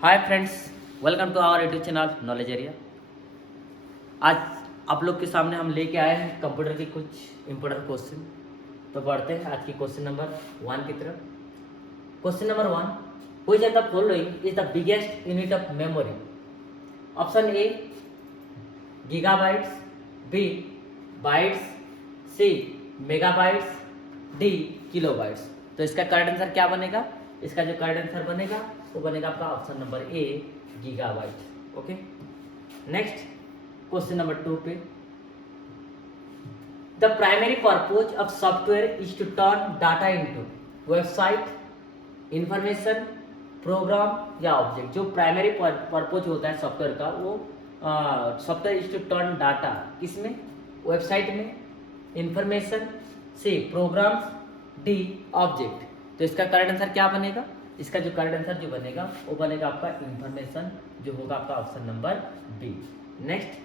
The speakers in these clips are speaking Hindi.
Hi friends, welcome to our YouTube channel knowledge area. आज आप लोग के सामने हम लेके आए हैं कंप्यूटर के कुछ इंपॉर्टेंट क्वेश्चन। तो बढ़ते हैं आज की क्वेश्चन नंबर 1 की तरफ। Question number 1, which of the following is the biggest unit of memory? Option A gigabytes, B bytes, C megabytes, D kilobytes. तो इसका करेक्ट आंसर क्या बनेगा? इसका जो करेक्ट आंसर बनेगा वो बनेगा आपका option number A gigabyte. Okay, next question number 2 पे, the primary purpose of software is to turn data into website, information, program या ऑब्जेक्ट। जो प्राइमरी पर्पज होता है सॉफ्टवेयर का, वो software is to turn data किसमें? वेबसाइट में, information, C programs, D object. तो इसका करेक्ट आंसर क्या बनेगा? इसका जो करेक्ट आंसर जो बनेगा वो बनेगा आपका इंफॉर्मेशन, जो होगा आपका option number B. Next,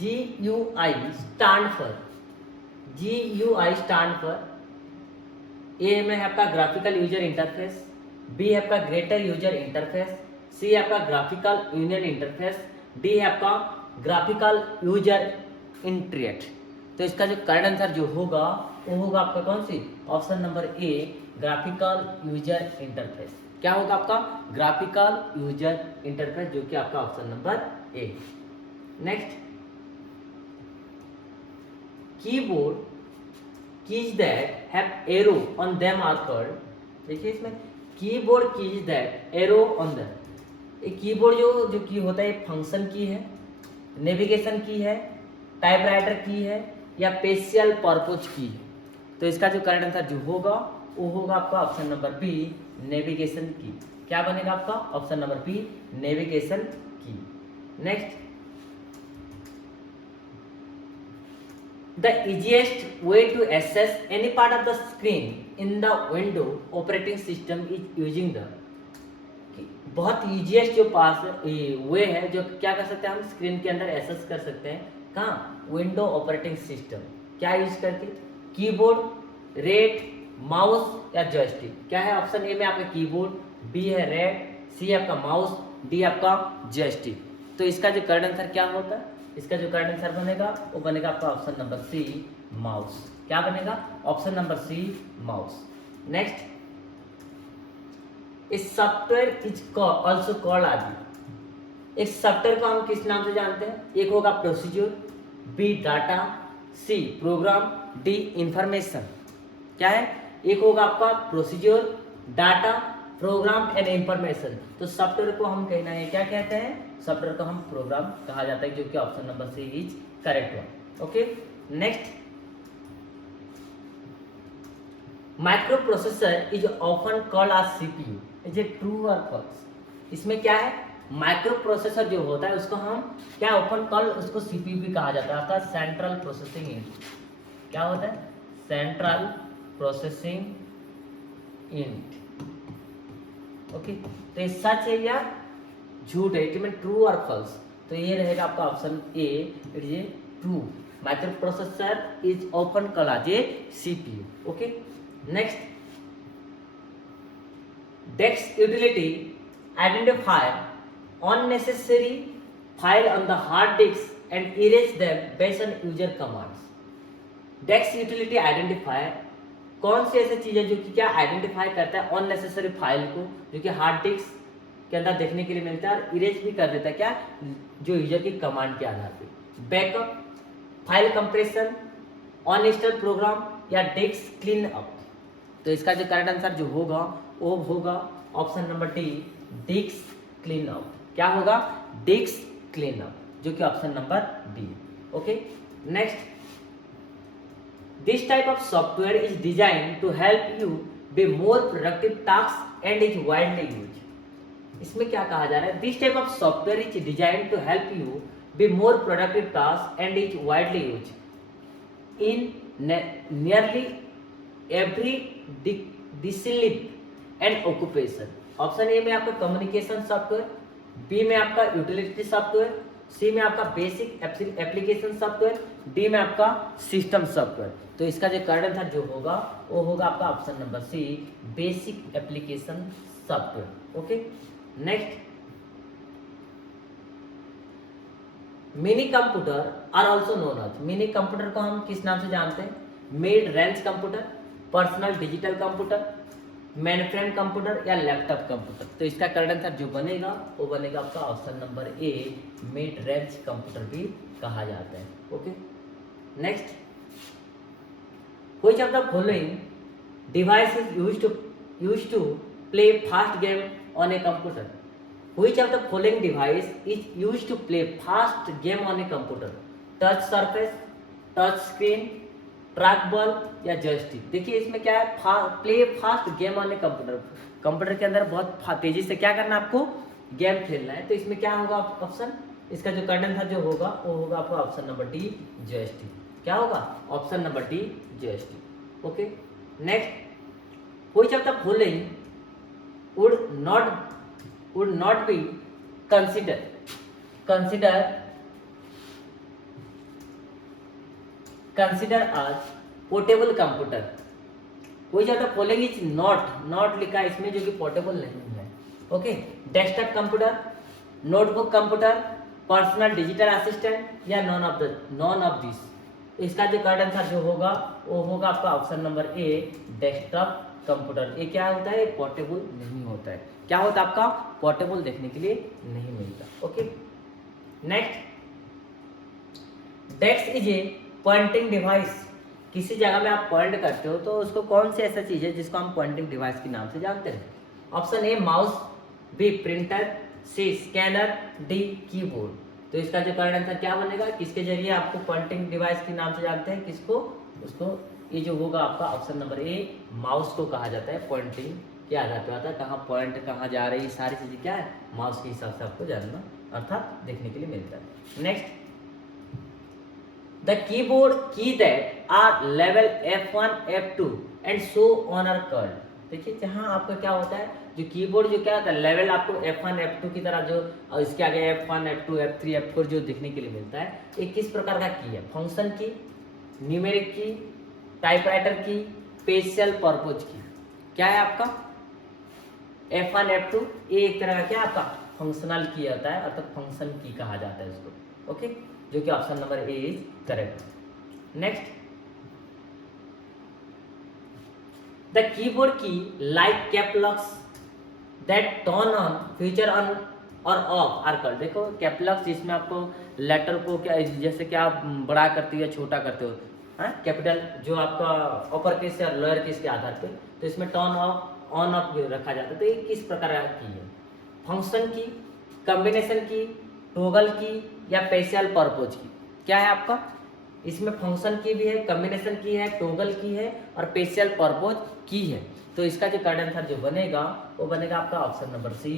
GUI stand for, GUI stand for, A में है आपका ग्राफिकल यूजर इंटरफेस, बी है आपका ग्रेटर यूजर इंटरफेस, सी है आपका ग्राफिकल यूनियन इंटरफेस, डी है आपका ग्राफिकल यूजर इंटरफेस। तो इसका जो करेक्ट आंसर जो होगा वो होगा आपका कौन सी? Option number A graphical user interface. क्या होगा आपका? ग्राफिकल यूजर इंटरफेस, जो कि आपका option number A. Next, keyboard keys that have arrow on them are called. देखिए इसमें keyboard keys that arrow on them. एक कीबोर्ड जो की होता है फंक्शन की है, नेविगेशन की है, टाइपराइटर की है या स्पेशल पर्पज की है। तो इसका जो करेक्ट आंसर जो होगा वो होगा आपका ऑप्शन नंबर बी नेविगेशन की। क्या बनेगा आपका? Option number B navigation key. Next, the easiest way to access any part of the screen in the window operating system is using the. बहुत इजीएस्ट जो पास वे है जो क्या कर सकते हैं हम स्क्रीन के अंदर एक्सेस कर सकते हैं। कहाँ? Window operating system. क्या यूज करके? कीबोर्ड, रेट, माउस या जॉयस्टिक। क्या है ऑप्शन ए में आपका कीबोर्ड, बी है रेट, सी आपका माउस, डी आपका जॉयस्टिक। तो इसका जो करेक्ट आंसर क्या होता है? इसका जो करेक्ट आंसर बनेगा वो बनेगा आपका ऑप्शन नंबर सी माउस। क्या बनेगा? Option number C mouse. Next, इस सॉफ्टवेयर इज ऑल्सो कॉल्ड आदि। इस सॉफ्टवेयर को हम किस नाम से जानते हैं? एक होगा procedure, B data, C program, D information. क्या है? एक होगा आपका procedure, data, program and information. तो सॉफ्टवेयर को हम कहना है क्या कहते हैं? सॉफ्टवेयर को हम प्रोग्राम कहा जाता है, जो कि option number C is correct one. Okay, next, microprocessor is often called as CPU. Is a true और फॉल्स? इसमें क्या है? माइक्रो प्रोसेसर जो होता है उसको हम क्या ओपन कॉल, उसको सीपीयू भी कहा जाता है, अर्थात सेंट्रल प्रोसेसिंग यूनिट। क्या होता है? Central processing unit. ओके, तो ये सच है या झूठ है? इसमें ट्रू और फॉल्स। तो ये रहेगा आपका option A, it is a true. Microprocessor is open called as a CPU. Okay, next, desk utility identify unnecessary file on the hard disk and erase them based on user commands. Desk utility identifier कौन सी ऐसी चीज है जो कि क्या आइडेंटिफाई करता है अननेसेसरी फाइल को, जो कि हार्ड डिस्क के अंदर देखने के लिए मिलता है, और इरेज भी कर देता है क्या? जो यूजर की कमांड के आधार पे। Backup, file compression, uninstall program या डिस्क क्लीन अप। तो इसका जो करेक्ट आंसर जो होगा वो होगा option number D disk clean up. क्या होगा? डिस्क क्लीन अप, जो कि option number D. Okay, next, this type of software is design to help you be more productive task and is widely use. इसमें क्या कहा जा रहा है? This type of software is design to help you be more productive task and is widely use in nearly every discipline and occupation. Option A में आपका कम्युनिकेशन सॉफ्टवेयर, बी में आपका यूटिलिटी सॉफ्टवेयर, सी में आपका बेसिक एप्लीकेशन सॉफ्टवेयर, डी में आपका सिस्टम सॉफ्टवेयर। तो इसका जो करेक्ट आंसर जो होगा वो होगा आपका option number C, basic application software. Okay, next, mini computer are also known as, mini computer को हम किस नाम से जानते हैं? Mid range computer, personal digital computer, mainframe computer या लैपटॉप कंप्यूटर। तो इसका करेक्ट आंसर जो बनेगा वो बनेगा आपका option number A, mid range computer भी कहा जाता है। Okay, next, which of the following device is used to play fast game on a computer? Which of the following device is used to play fast game on a computer? Touch surface, touch screen, track ball या जॉयस्टिक। देखिए इसमें क्या है, play fast game on A computer. Computer के अंदर बहुत तेजी से क्या करना है आपको, गेम खेलना है। तो इसमें क्या होगा ऑप्शन, इसका जो करेक्ट आंसर जो होगा वो होगा आपका ऑप्शन नंबर डी, जॉयस्टिक। क्या होगा? Option number D, joystick. Okay, next, which of the following would not be consider as portable computer? कोई ज्यादा फॉलोइंग इज नॉट लिखा है इसमें, जो कि पोर्टेबल नहीं है। Okay, desktop computer, notebook computer, personal digital assistant या नॉन ऑफ दिस। इसका जो करेक्ट आंसर जो होगा वो होगा आपका ऑप्शन नंबर ए, डेस्कटॉप कंप्यूटर। ये क्या होता है? पोर्टेबल नहीं होता है। क्या होता है आपका? पोर्टेबल देखने के लिए नहीं मिलता। Okay, next, desk is A pointing device. किसी जगह में आप पॉइंट करते हो तो उसको कौन सी ऐसा चीज है जिसको हम पॉइंटिंग डिवाइस के नाम से जानते हैं? Option A mouse, B printer, C scanner, D keyboard. तो इसका जो करेक्ट आंसर क्या बनेगा? किसके जरिए आपको पॉइंटिंग डिवाइस के नाम से जानते हैं? किसको? उसको, ये जो होगा आपका ऑप्शन नंबर ए, माउस को कहा जाता है पॉइंटिंग के आधार पर आता है। कहाँ पॉइंट कहाँ जा रही है, सारी चीजें क्या है, माउस के हिसाब से आपको जानना अर्थात देखने के लिए मिलता है। Next, the keyboard key that are level F1, F2 and so on are curved. देखिए जहाँ आपका क्या होता है, जो कीबोर्ड जो क्या होता है, लेवल आपको F1, F2 की तरह जो, और इसके आगे F1, F2, F3, F4 जो देखने के लिए मिलता है, ये किस प्रकार का की है? फंक्शन की, न्यूमेरिक की, टाइपराइटर की, स्पेशल पर्पज की। क्या है आपका? F1, F2 ये एक तरह का क्या आपका फंक्शनल की होता है, अर्थात फंक्शन की कहा जाता है इसको। ओके, जो कि option number A is correct. Next, the keyboard key like caps lock that turn on, feature on और ऑफ आर कॉल्ड। देखो कैपलॉक्स जिसमें आपको लेटर को क्या, जैसे कि आप बड़ा करते हो या छोटा करते हो, कैपिटल जो आपका अपर केस या लोअर केस के आधार पे, तो इसमें टर्न ऑफ, ऑन ऑफ रखा जाता है। तो ये किस प्रकार की है? फंक्शन की, कॉम्बिनेशन की, टॉगल की या स्पेशल पर्पज की। क्या है आपका? इसमें फंक्शन की भी है, कॉम्बिनेशन की है, टॉगल की है और स्पेशल पर्पज की है। तो इसका जो करेक्ट आंसर जो बनेगा वो बनेगा आपका ऑप्शन नंबर सी,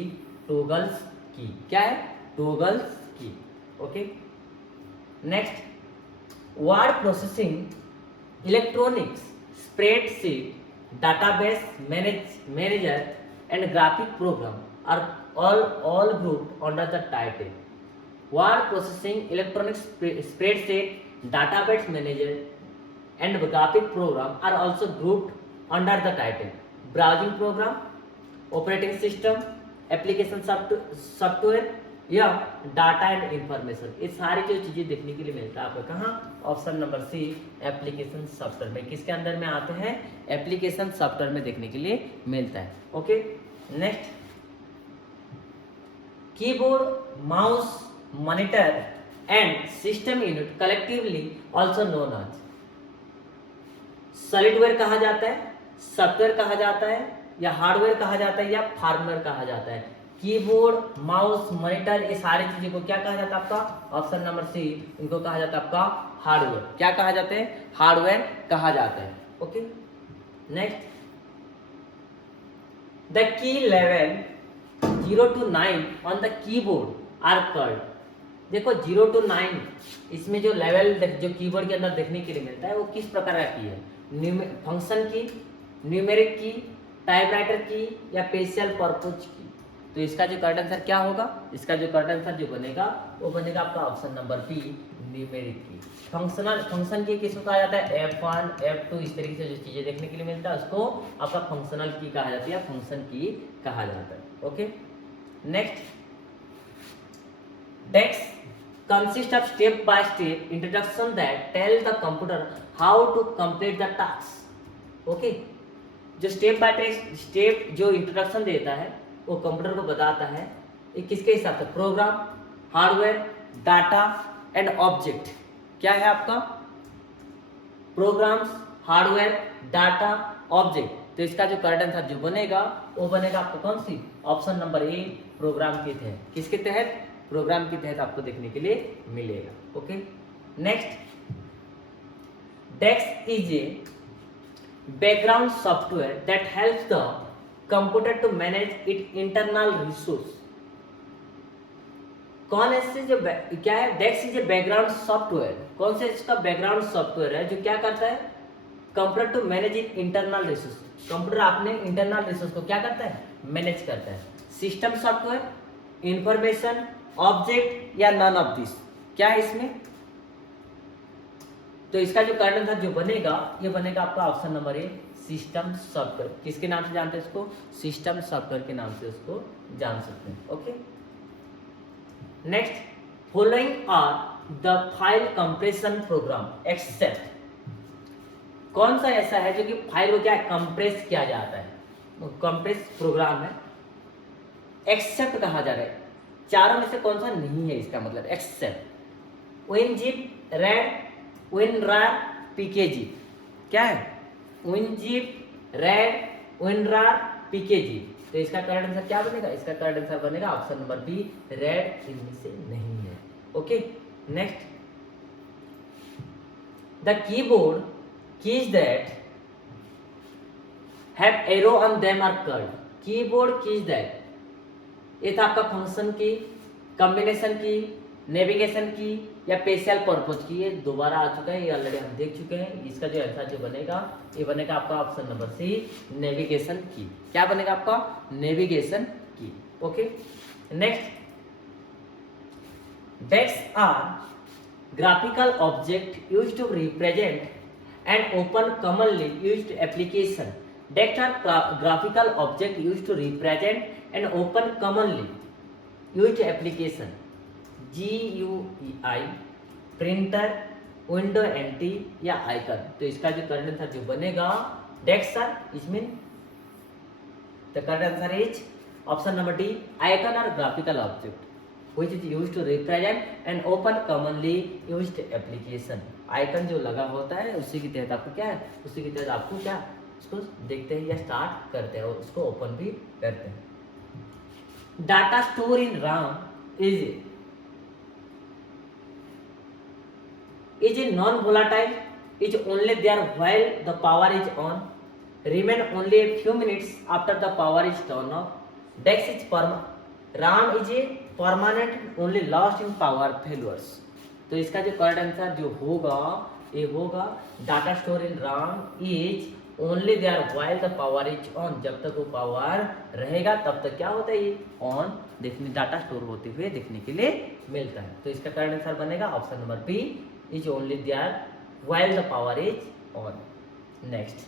टॉगल्स की। क्या है? टॉगल्स की। Okay, next, word processing, electronics, spreadsheet, database manager and graphic program are all grouped under the title word processing, electronic spreadsheet, database manager and graphic program are also grouped under the title browsing program, operating system, application software या डाटा एंड इंफॉर्मेशन। ये सारी जो चीजें देखने के लिए मिलता है आपको कहाँ? Option number C, application software में। किसके अंदर में आते हैं? एप्लीकेशन सॉफ्टवेयर में देखने के लिए मिलता है। Okay, next, keyboard, mouse, monitor and system unit collectively also known as, solidware कहा जाता है, सॉफ्टवेयर कहा जाता है या हार्डवेयर कहा जाता है या फर्मवेयर कहा जाता है। कीबोर्ड, माउस, मॉनिटर, ये सारी चीजों को क्या कहा जाता है आपका? ऑप्शन नंबर सी, इनको कहा जाता है आपका हार्डवेयर। क्या कहा जाते हैं? हार्डवेयर कहा जाता है। Okay, next, the key level 0 to 9 on the keyboard are called. देखो 0 to 9 इसमें जो लेवल जो कीबोर्ड के अंदर देखने के लिए मिलता है वो किस प्रकार का की है? फंक्शन की, न्यूमेरिक की, टाइपराइटर की या स्पेशल पर्पज की। तो इसका जो करेक्ट आंसर क्या होगा, इसका जो करेक्ट आंसर जो बनेगा वो बनेगा आपका ऑप्शन नंबर बी, न्यूमेरिक की। फंक्शन की किसको कहा जाता है, F1 F2 इस तरीके से जो चीजें देखने के लिए मिलता है उसको आपका फंक्शनल की कहा जाती है, फंक्शन की कहा जाता है। Okay, next, DEX consists of step by step introduction that tell the computer how to complete the task। Okay, जो स्टेप बाय स्टेप जो इंट्रोडक्शन देता है वो कंप्यूटर को बताता है ये किसके हिसाब से, program, hardware, data and object. क्या है आपका, प्रोग्राम्स, हार्डवेयर, डाटा, ऑब्जेक्ट। तो इसका जो करेक्ट आंसर जो बनेगा वो बनेगा आपको कौन सी, ऑप्शन नंबर ए, प्रोग्राम के तहत। किसके तहत, प्रोग्राम के तहत आपको देखने के लिए मिलेगा। Okay, next, DEX is a background software that helps the computer to manage its internal resource। कौन ऐसे जो क्या है, DEX is a background software. कौन से इसका बैकग्राउंड सॉफ्टवेयर है जो क्या करता है, computer to manage it internal resource. Computer अपने इंटरनल रिसोर्स को क्या करता है, मैनेज करता है। सिस्टम सॉफ्टवेयर, इंफॉर्मेशन, ऑब्जेक्ट या नन ऑफ दिस, क्या है इसमें। तो इसका जो करेक्ट आंसर जो बनेगा ये बनेगा आपका ऑप्शन नंबर ए, सिस्टम सॉफ्टवेयर। किसके नाम से जानते हैं इसको, सिस्टम सॉफ्टवेयर के नाम से उसको जान सकते हैं। Okay, next, following are the file compression program except. कौन सा ऐसा है जो कि फाइल को क्या कंप्रेस किया जाता है, कंप्रेस प्रोग्राम है, एक्सेप्ट कहा जा रहा है। चारों में से कौन सा नहीं है, इसका मतलब accept. WinZip, RAID, WinRAR, PKG। क्या है, WinZip, RAID, WinRAR, PKG। तो इसका करेक्ट आंसर क्या बनेगा, इसका करेक्ट आंसर बनेगा ऑप्शन नंबर बी, RAID इनमें से नहीं है। Okay, next, the keyboard keys that have arrow on them are curved. Keyboard keys that, ये था आपका फंक्शन की, कॉम्बिनेशन की, नेविगेशन की या स्पेशल पर्पज की। ये दोबारा आ चुका है, ये ऑलरेडी हम देख चुके हैं। इसका जो आंसर जो बनेगा ये बनेगा आपका ऑप्शन नंबर सी, नेविगेशन की। क्या बनेगा आपका, navigation key. Okay, next, DEX are graphical object used to represent and open commonly used application. DEX are graphical object used to represent and open commonly used application. GUI, printer, window एंटी या आइकन। तो इसका जो करेक्ट आंसर जो बनेगा, DEX आर इसमें the correct answer is option number D, icon are graphical object which is used to represent and open commonly used application. Icon जो लगा होता है उसी की तहत आपको क्या है, उसी की तहत आपको क्या उसको देखते हैं या स्टार्ट करते हैं और उसको ओपन भी करते हैं। Data store in RAM is a non-volatile, is only there while the power is on, remain only a few minutes after the power is turned off, DEX is RAM is a permanent, only lost in power failures। तो इसका जो करेक्ट आंसर जो होगा ये होगा data store in RAM is only there while the power is on. जब तक वो पावर रहेगा तब तक क्या होता है, ये ऑन देखने, डाटा स्टोर होते हुए देखने के लिए मिलता है। तो इसका करेक्ट आंसर बनेगा option number B, is only there while the power is on। Next,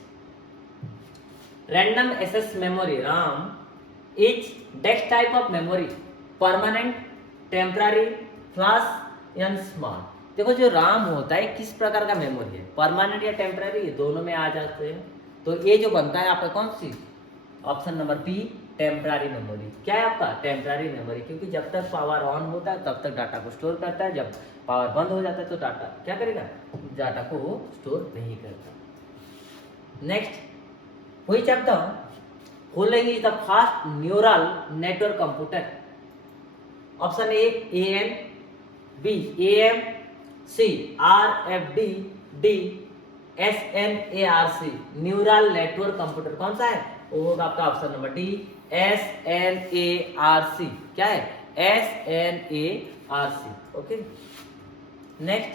random access memory RAM is DEX type of memory, permanent, temporary, flash and small। देखो जो RAM होता है किस प्रकार का मेमोरी है, परमानेंट या टेम्पररी, दोनों में आ जाते हैं। तो ये जो बनता है आपका कौन सी, option number B, temporary memory. क्या है आपका, टेम्पररी मेमोरी, क्योंकि जब तक पावर ऑन होता है तब तक डाटा को स्टोर करता है, जब पावर बंद हो जाता है तो डाटा क्या करेगा, डाटा को वो स्टोर नहीं करता। Next, which of the following is the fast neural network computer. Option A AM, B AM, C RFD, D SNARC। Neural network computer कौन सा है, वो होगा आपका ऑप्शन नंबर डी, SNARC। क्या है, SNARC। Okay, next,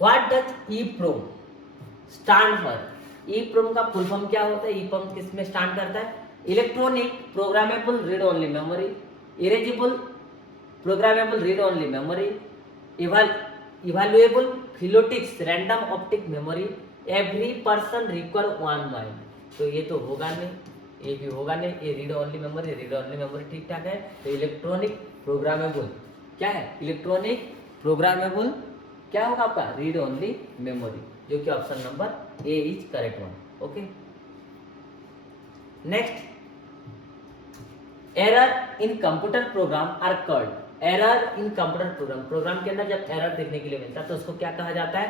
what does EEPROM stand for. EEPROM का फुल फॉर्म क्या होता है, EEPROM किस में स्टैंड करता है, electronic programmable read only memory, erasable programmable read only memory, evaluable philotics random optic memory, every person require one mind. तो ये तो होगा नहीं, ये भी होगा नहीं, ये रीड ओनली मेमोरी ठीक ठाक है। तो इलेक्ट्रॉनिक प्रोग्रामेबल क्या है, इलेक्ट्रॉनिक प्रोग्रामेबल क्या होगा आपका, रीड ओनली मेमोरी, जो कि option number A is correct one. Okay, next, error in computer program are called, error in computer program के अंदर जब एरर देखने के लिए मिलता है तो उसको क्या कहा जाता है,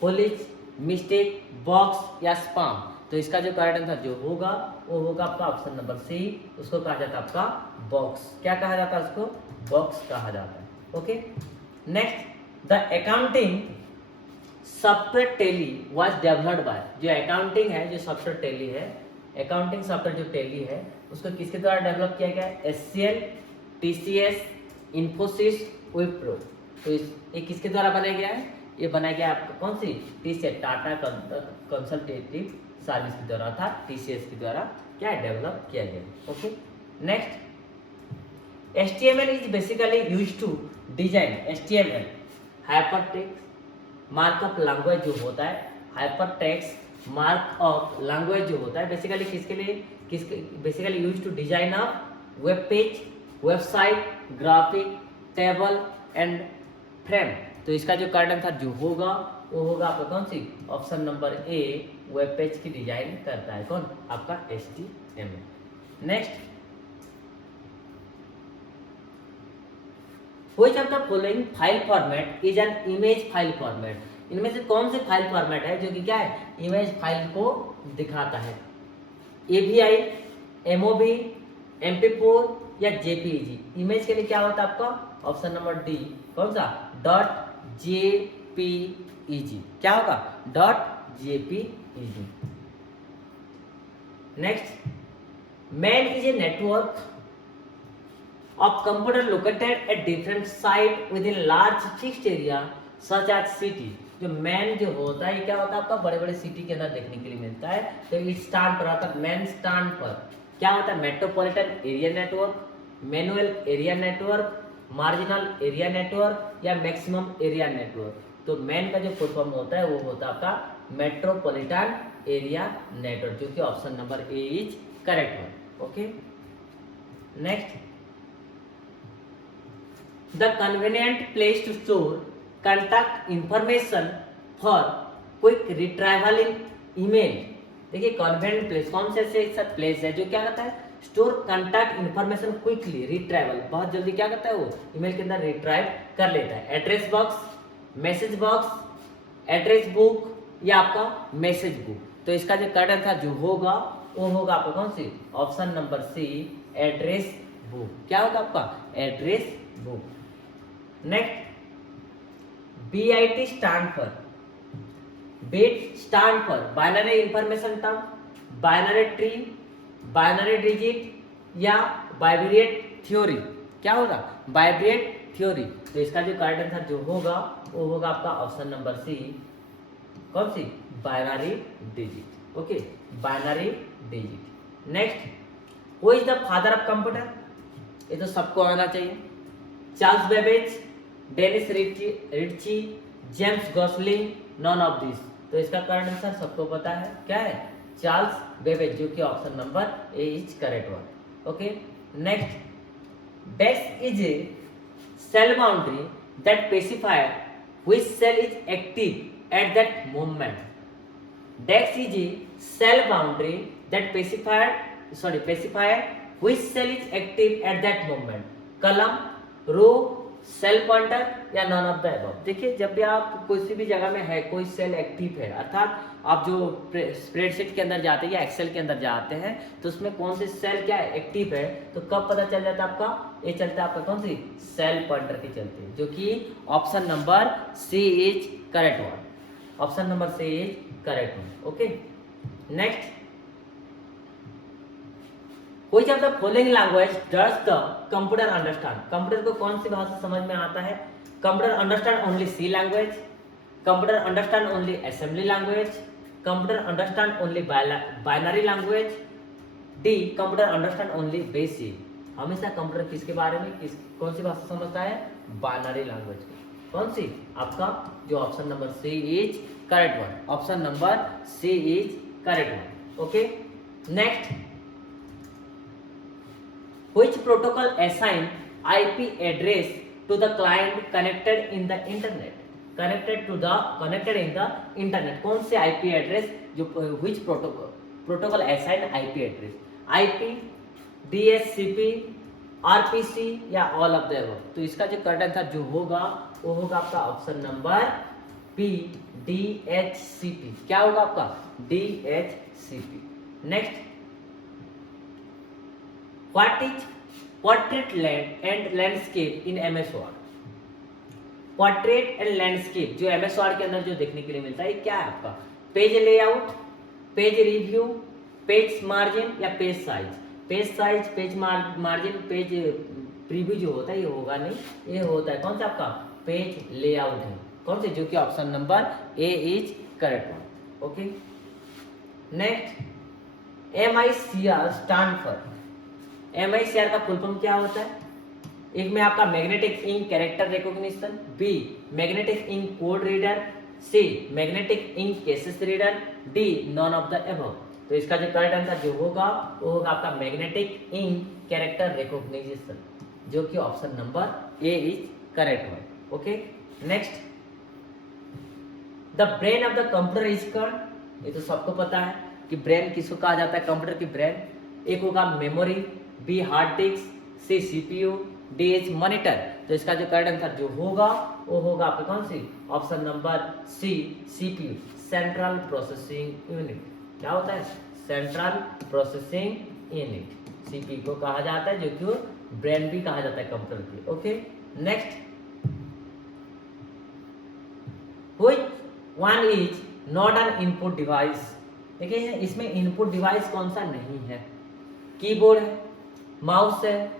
पॉलिश, मिस्टेक, बॉक्स या स्पैम। तो इसका जो करेक्ट आंसर जो होगा वो होगा आपका ऑप्शन नंबर सी, उसको कहा जाता है आपका बॉक्स। क्या कहा जाता है उसको, बॉक्स कहा जाता है। Okay, next, the accounting software Tally was developed by, जो अकाउंटिंग है, जो सॉफ्टवेयर टेली है, अकाउंटिंग सॉफ्टवेयर जो टेली है उसको किसके द्वारा डेवलप किया गया है, एचसीएल, टीसीएस, इन्फोसिस, विप्रो। तो ये किसके द्वारा बनाया गया है, ये बनाया गया आपका कौन सी, टीसीएस, टाटा कंसल्टेटिव सर्विस के द्वारा था, टीसीएस के द्वारा क्या डेवलप किया गया। Okay, next, HTML is basically used to design, HTML hypertext markup language जो होता है, हाइपरटेक्स्ट मार्कअप लैंग्वेज जो होता है बेसिकली किसके लिए, किसके basically used to design of web page, website, graphic, table and frame. तो इसका जो करेक्ट आंसर जो होगा वो होगा आपका कौन सी, option number A, web page की डिजाइन करता है कौन, आपका HTML। Next, which of the following file format is an image file format, इनमें से कौन से फाइल फॉर्मेट है जो कि क्या है, इमेज फाइल को दिखाता है, AVI, MOV, MP4 या JPEG। इमेज के लिए क्या होता है आपका, ऑप्शन नंबर डी, कौन सा, .jpeg, क्या होगा, .jpeg। Next, man is a network of computer located at different site within large fixed area such as city। जो मैन जो होता है क्या होता है आपका, बड़े बड़े सिटी के अंदर देखने के लिए मिलता है। तो इस स्टैंड पर आता है, मैन स्टैंड पर क्या होता है, metropolitan area network, manual area network, marginal area network या मैक्सिमम एरिया नेटवर्क। तो मैन का जो फुल फॉर्म होता है वो होता है आपका मेट्रोपॉलिटन एरिया नेटवर्क, जो कि option number A is correct one. Okay, next, the convenient place to store contact information for quick retrieval in email। देखिए कन्वेनिएंट प्लेस कौन से ऐसा प्लेस है जो क्या करता है, store contact information quickly, retrieval बहुत जल्दी क्या करता है वो ईमेल के अंदर रिट्राइव कर लेता है। Address box, message box, address book या आपका मैसेज बुक। तो इसका जो करेक्ट आंसर जो होगा वो होगा आपका कौन सी, option number C, address book. क्या होगा आपका, address book. Next, BIT stand पर, बिट स्टैंड पर binary information term, binary tree, binary digit या बाइवेरिएट थ्योरी। क्या होगा, बाइवेरिएट थ्योरी। तो इसका जो करेक्ट आंसर जो होगा वो होगा आपका ऑप्शन नंबर सी, कौन सी, binary digit. Okay, binary digit. Next, who is the father of computer, ये तो सबको आना चाहिए, Charles Babbage, Dennis Ritchie, James Gosling, none of this. तो इसका करेक्ट आंसर सबको पता है क्या है, चार्ल्स बेबेज, जो कि option number A is correct one. Okay, next, desk is a cell boundary that specify which cell is active at that moment. Desk is a cell boundary that specify which cell is active at that moment. Column, row, cell pointer या नॉन ऑफ द अबव। देखिए जब भी आप किसी भी जगह में है कोई सेल एक्टिव है, अर्थात आप जो स्प्रेडशीट के अंदर जाते हैं या एक्सेल के अंदर जाते हैं तो उसमें कौन सी सेल क्या है एक्टिव है, तो कब पता चल जाता है आपका, ये चलता है आपका कौन सी, सेल पॉइंटर की चलती है, जो कि option number C is correct one, option number C is correct one. Okay, next, Which of the following language does the computer understand? Computer को कौन सी भाषा समझ में आता है, computer understand only C language, computer understand only assembly language, computer understand only binary language, D computer understand only basic, हमेशा कंप्यूटर किसके बारे में कौन सी भाषा समझता है, बाइनरी लैंग्वेज की, कौन सी आपका जो option number C is correct one, option number C is correct one. Okay, next, which protocol assign IP address to the client connected in the internet, connected in the internet, कौन से आईपी एड्रेस जो which protocol assign IP address, IP, DHCP, RPC या ऑल ऑफ द अबव। तो इसका जो करेक्ट आंसर जो होगा वो होगा आपका ऑप्शन नंबर बी, डीएचसीपी। क्या होगा आपका, DHCP. Next, what is portrait and landscape in MS word, portrait and landscape जो एमएस वर्ड के अंदर जो देखने के लिए मिलता है, क्या है आपका, page layout, page review, page margin या page size, page margin, page preview जो होता है ये होगा नहीं, ये होता है कौन सा आपका, पेज लेआउट है, कौन से, जो कि option number A is correct one. Okay, next, MICR stand for, MICR का फुल फॉर्म क्या होता है, एक में आपका magnetic ink character recognition, B magnetic ink code reader, C magnetic ink cases reader, D none of the above. तो इसका जो करेक्ट आंसर जो होगा वो होगा आपका मैग्नेटिक इंक कैरेक्टर रिकॉग्निशन, जो कि option number A is correct one. Okay, next, the brain of the computer is called, ये तो सबको पता है कि ब्रेन किसको कहा जाता है, कंप्यूटर की ब्रेन, एक होगा memory, B hard disk, C CPU, D is monitor. तो इसका जो करेक्ट आंसर जो होगा वो होगा आपका कौन सी, option number C, CPU, central processing unit. क्या होता है, सेंट्रल प्रोसेसिंग यूनिट, सीपीयू को कहा जाता है, जो कि ब्रेन भी कहा जाता है कंप्यूटर की। Okay, next, which one is not N input device, देखिए इसमें इनपुट डिवाइस कौन सा नहीं है, कीबोर्ड है, माउस है,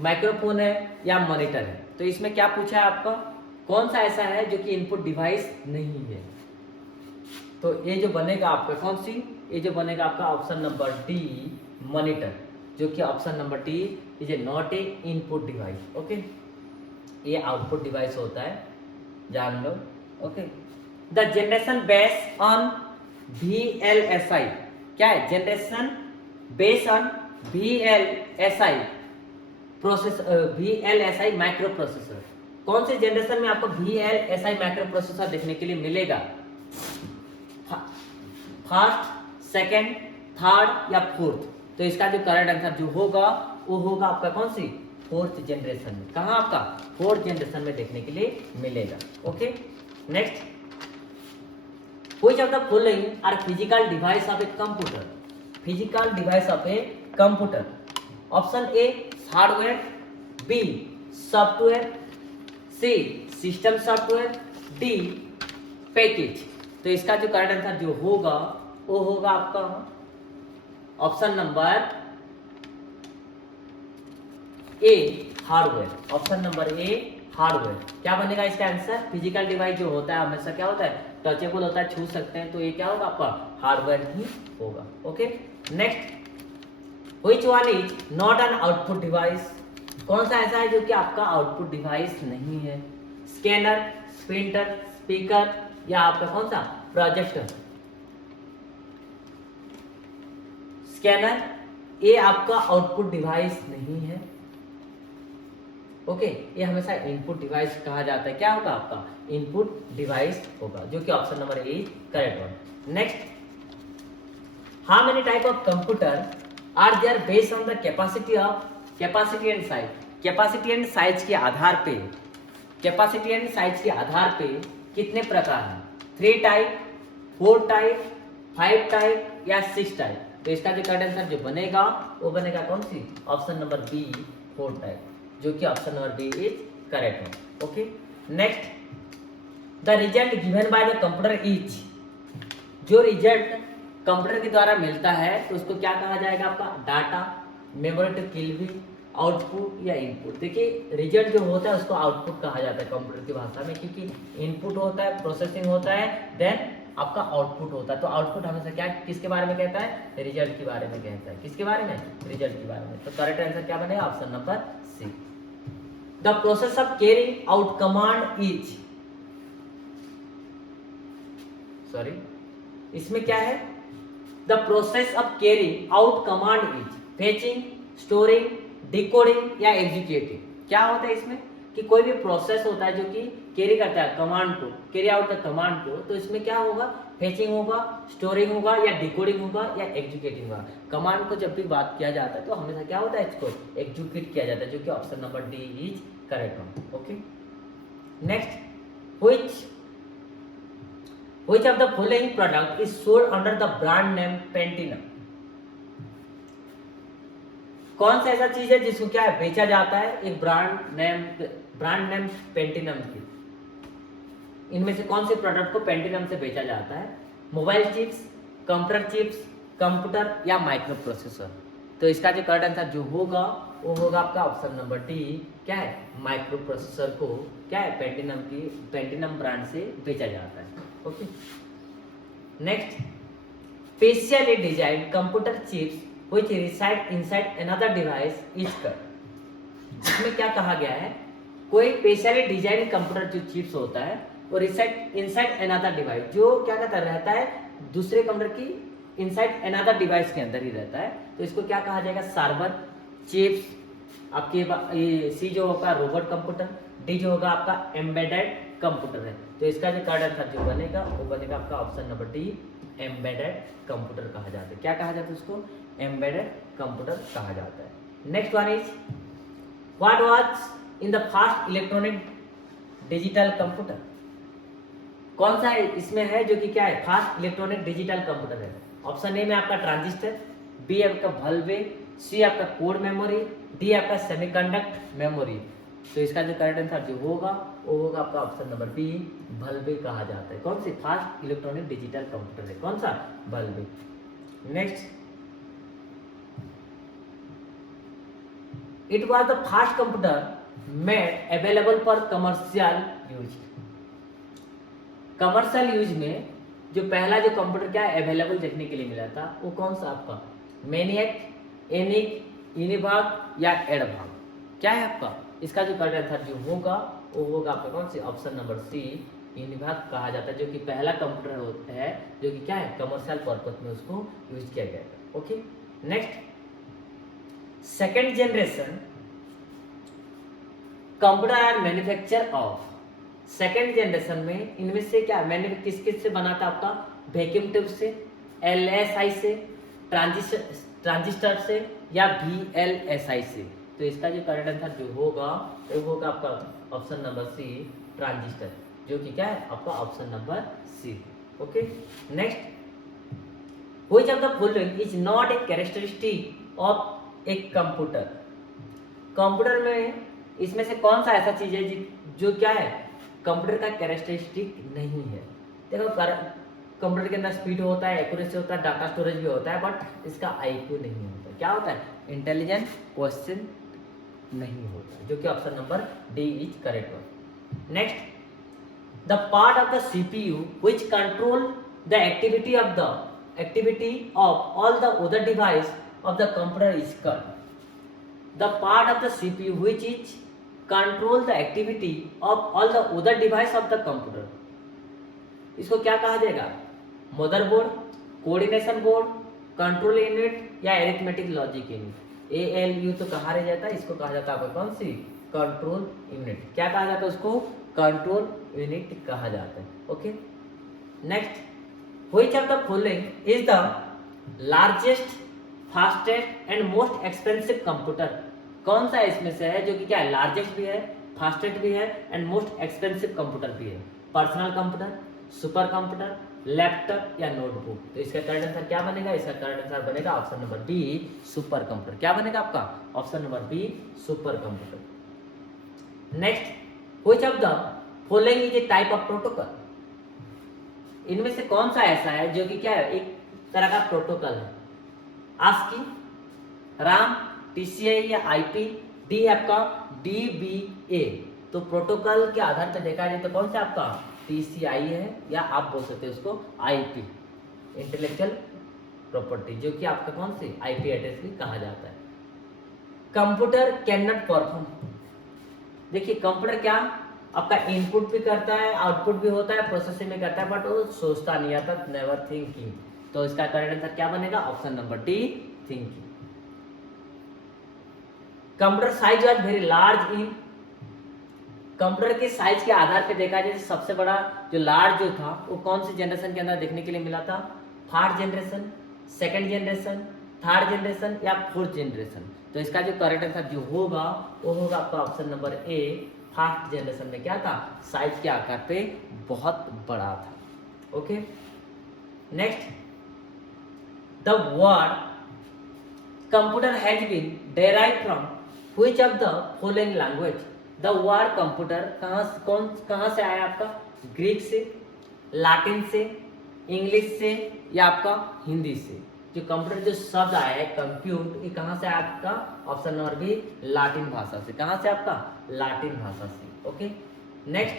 माइक्रोफोन है या मॉनिटर है। तो इसमें क्या पूछा है आपका, कौन सा ऐसा है जो कि इनपुट डिवाइस नहीं है, तो ये जो बनेगा आपका कौन सी, ये जो बनेगा आपका ऑप्शन नंबर डी, मॉनिटर, जो कि option number D is a not a input device. Okay, ये आउटपुट डिवाइस होता है, जान लो। Okay, the generation based on VLSI, क्या है, generation based on VLSI process, VLSI microprocessor, कौन से जनरेशन में आपको VLSI माइक्रो प्रोसेसर देखने के लिए मिलेगा, फर्स्ट, सेकेंड, थर्ड या फोर्थ। तो इसका जो करेक्ट आंसर जो होगा वो होगा आपका कौन सी, फोर्थ जनरेशन में, कहाँ आपका, फोर्थ जनरेशन में देखने के लिए मिलेगा। Okay, next, which of the following are physical device of a computer, physical device of a computer, option A hardware, B software, C system software, D package. तो इसका जो करेक्ट आंसर जो होगा वो होगा आपका ऑप्शन नंबर ए, हार्डवेयर, ऑप्शन नंबर ए, हार्डवेयर। क्या बनेगा इसका आंसर, फिजिकल डिवाइस जो होता है हमेशा क्या होता है, टचेबल होता है, छू सकते हैं, तो ये क्या होगा आपका हार्डवेयर ही होगा। Okay, next, which one is not an output device, कौन सा ऐसा है जो कि आपका आउटपुट डिवाइस नहीं है, स्कैनर, प्रिंटर, स्पीकर या आपका कौन सा, प्रोजेक्टर। स्कैनर ये आपका आउटपुट डिवाइस नहीं है। ओके, ये हमेशा इनपुट डिवाइस कहा जाता है, क्या होगा आपका इनपुट डिवाइस होगा, जो कि option number A correct one. Next, how many type of computer are there based on the capacity and size, capacity and size के आधार पे, कैपेसिटी एंड साइज के आधार पे कितने प्रकार हैं, 3 टाइप, 4 टाइप, 5 टाइप या 6 टाइप। तो इसका जो करेक्ट आंसर जो बनेगा वो बनेगा कौन सी, ऑप्शन नंबर बी, 4 टाइप, जो कि option number B is correct है। Okay, next, the result given by the computer is, जो रिजल्ट कंप्यूटर के द्वारा मिलता है तो उसको क्या कहा जाएगा आपका, data, memory to kill, output या इनपुट। देखिए रिजल्ट जो होता है उसको आउटपुट कहा जाता है कंप्यूटर की भाषा में, क्योंकि इनपुट होता है, प्रोसेसिंग होता है, देन आपका आउटपुट होता है। तो आउटपुट हमेशा क्या किसके बारे में कहता है? रिजल्ट के बारे में कहता है। किसके बारे में? रिजल्ट के बारे में। तो करेक्ट आंसर क्या बनेगा? Option number C. The process of carrying out command is, sorry इसमें क्या है? The process of carrying out command is fetching, storing, decoding या एग्जीक्यूटिंग। क्या होता है इसमें कि कोई भी प्रोसेस होता है जो कि कैरी करता है कमांड को, कैरी आउट द कमांड को, तो इसमें क्या होगा? फेचिंग होगा, स्टोरिंग होगा या डिकोडिंग होगा या एग्जीक्यूटिंग होगा। कमांड को जब भी बात किया जाता है तो हमेशा क्या होता है? इसको एग्जीक्यूट किया जाता है, जो कि option number D is correct one. Okay, next, which of the following product is sold under the brand name Pantene? कौन सा ऐसा चीज है जिसको क्या है बेचा जाता है एक ब्रांड नेम पेंटिनम की? इनमें से कौन से प्रोडक्ट को पेंटिनम से बेचा जाता है? Mobile chips, computer chips, computer या माइक्रो प्रोसेसर। तो इसका जो करेक्ट आंसर जो होगा वो होगा आपका ऑप्शन नंबर डी, क्या है? माइक्रो प्रोसेसर को क्या है पेंटिनम ब्रांड से बेचा जाता है। Okay, next, specially designed computer chips which reside inside another device is cut। इसमें क्या कहा गया है? कोई स्पेशली डिजाइन कंप्यूटर जो चिप्स होता है वो रिसाइड इनसाइड अनदर डिवाइस, जो क्या कहता रहता है दूसरे कंप्यूटर की इनसाइड अनदर डिवाइस के अंदर ही रहता है। तो इसको क्या कहा जाएगा? Server chips. आपके सी जो होगा रोबोट कंप्यूटर, डी जो होगा आपका एम्बेडेड कंप्यूटर है। तो इसका जो करेक्ट आंसर जो बनेगा वो बनेगा आपका option number D, embedded computer कहा जाता है। क्या कहा जाता है उसको? एम्बेडेड कंप्यूटर कहा जाता है। Next one is what was in the first electronic digital computer? कौन सा इसमें है जो कि क्या है? फास्ट इलेक्ट्रॉनिक डिजिटल कंप्यूटर है। ऑप्शन ए में आपका ट्रांजिस्टर, बी आपका बल्ब, सी आपका कोड मेमोरी, डी आपका सेमीकंडक्टर मेमोरी। तो इसका जो करेक्ट आंसर जो होगा वो होगा आपका ऑप्शन नंबर बी, बल्ब कहा जाता है। कौन सी? फास्ट इलेक्ट्रॉनिक डिजिटल कंप्यूटर है। कौन सा? Bulb. Next, it was the fast computer made available for commercial use. Commercial use में जो पहला जो कंप्यूटर क्या अवेलेबल देखने के लिए मिला था वो कौन सा आपका? मैनियक, एनिक, यूनिभाग या एडभाग? क्या है आपका? इसका जो करेक्ट आंसर जो होगा वो होगा आपका कौन सी? ऑप्शन नंबर सी, यूनिभाग कहा जाता है, जो कि पहला कंप्यूटर होता है जो कि क्या है कमर्शियल पर्पस में उसको यूज किया गया था। Okay, next, second generation computer are manufacture of. Second generation में इनमें से क्या किस किस से बना था आपका? वैक्यूम ट्यूब से, LSI से, ट्रांजिस्टर से या VLSI से। तो इसका जो करेक्ट आंसर जो होगा वो होगा आपका ऑप्शन नंबर सी, ट्रांजिस्टर, जो कि क्या है आपका option number C. Okay, next, which of the following is not a characteristic of a computer? Computer में इसमें से कौन सा ऐसा चीज है जो क्या है कंप्यूटर का कैरेक्टरिस्टिक नहीं है? देखो कंप्यूटर के अंदर स्पीड होता है, एक्यूरेसी होता है, डाटा स्टोरेज भी होता है, बट इसका IQ नहीं होता। क्या होता है? इंटेलिजेंट क्वेश्चन नहीं होता, जो कि option number D is correct one. Next, the part of the CPU which control the activity of all the other device of the computer is called। The part of the CPU which is control the activity of all the other device of the computer, इसको क्या कहा जाएगा? Motherboard, coordination board, control unit या एरिथमेटिक लॉजिक यूनिट। ALU तो कहा रह जाता है, इसको कहा जाता है आपको कौन सी? Control unit. क्या कहा जाता है उसको? कंट्रोल यूनिट कहा जाता है। Okay, next, which of the following is the largest, fastest and most expensive computer? कौन सा इसमें से है जो कि क्या है लार्जेस्ट भी है, फास्टेस्ट भी है एंड मोस्ट एक्सपेंसिव कंप्यूटर भी है? Personal computer, super computer, laptop या नोटबुक? तो इसका करेक्ट आंसर क्या बनेगा? इसका करेक्ट आंसर बनेगा option number B, super computer. क्या बनेगा आपका? Option number B, super computer. Next, which of the following is a type of protocol? इनमें से कौन सा ऐसा है जो कि क्या है एक तरह का प्रोटोकॉल है? ASCII, RAM, TCI या IP? डी आपका DBA। तो प्रोटोकॉल के आधार पर देखा जाए तो कौन सा आपका TCI है, या आप बोल सकते हैं उसको IP, इंटेलेक्चुअल प्रॉपर्टी, जो कि आपका कौन सी IP एड्रेस भी कहा जाता है। कंप्यूटर कैन नॉट परफॉर्म, देखिए कंप्यूटर क्या आपका इनपुट भी करता है, आउटपुट भी होता है, प्रोसेसिंग भी करता है, बट वो सोचता नहीं आता, नेवर थिंकिंग। तो इसका करेक्ट आंसर क्या बनेगा, option number D, thinking. Computer size was very large in, computer के साइज के आधार पे देखा जाए सबसे बड़ा जो लार्ज जो था वो कौन सी जनरेशन के अंदर देखने के लिए मिला था, third generation, second generation, third generation या फोर्थ जनरेशन। तो इसका जो करेक्ट आंसर जो होगा वो होगा आपका ऑप्शन नंबर ए, फर्स्ट जनरेशन में क्या था, साइज के आकार पे बहुत बड़ा था। Okay, next, the word computer has been derived from which of the following language. The word computer कहाँ से आया आपका, ग्रीक से, लैटिन से, इंग्लिश से या आपका हिंदी से। जो कंप्यूटर जो शब्द आया है कंप्यूट, ये कहाँ से आया आपका, ऑप्शन नंबर बी, लैटिन भाषा से। कहाँ से आपका, लैटिन भाषा से। Okay, next,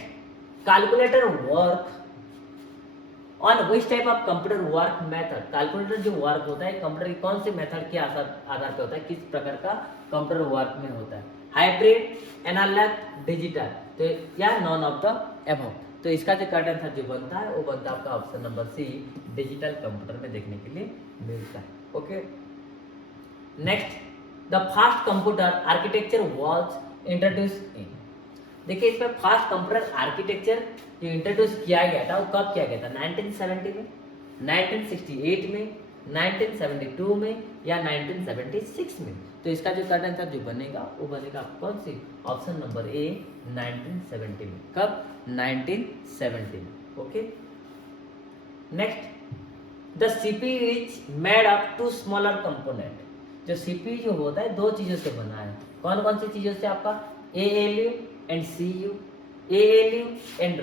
calculator work on which type of computer work method. Calculator जो वर्क होता है कंप्यूटर की कौन से मेथड के आधार पे होता है, किस प्रकार का कंप्यूटर वर्क में होता है, हाइब्रिड, एनालॉग, डिजिटल, तो या नॉन ऑफ द एबव। तो इसका जो करेक्ट आंसर जो बनता है वो बनता है आपका option number C, digital computer में देखने के लिए मिलता है। Okay, next, the fast computer architecture was introduce in. देखिए इसमें फास्ट कंप्यूटर आर्किटेक्चर जो इंट्रोड्यूस किया गया था वो कब किया गया था, 1970 में, 1968 में, 1972 में या 1976 में। तो इसका जो करेक्ट आंसर जो बनेगा वो बनेगा कौन सी, ऑप्शन नंबर ए, 1970 में। कब, 1970 में। Okay, next, the CPU is made of two smaller component. जो CPU जो होता है दो चीजों से बना है, कौन कौन सी चीजों से, आपका ALU and CU, ALU and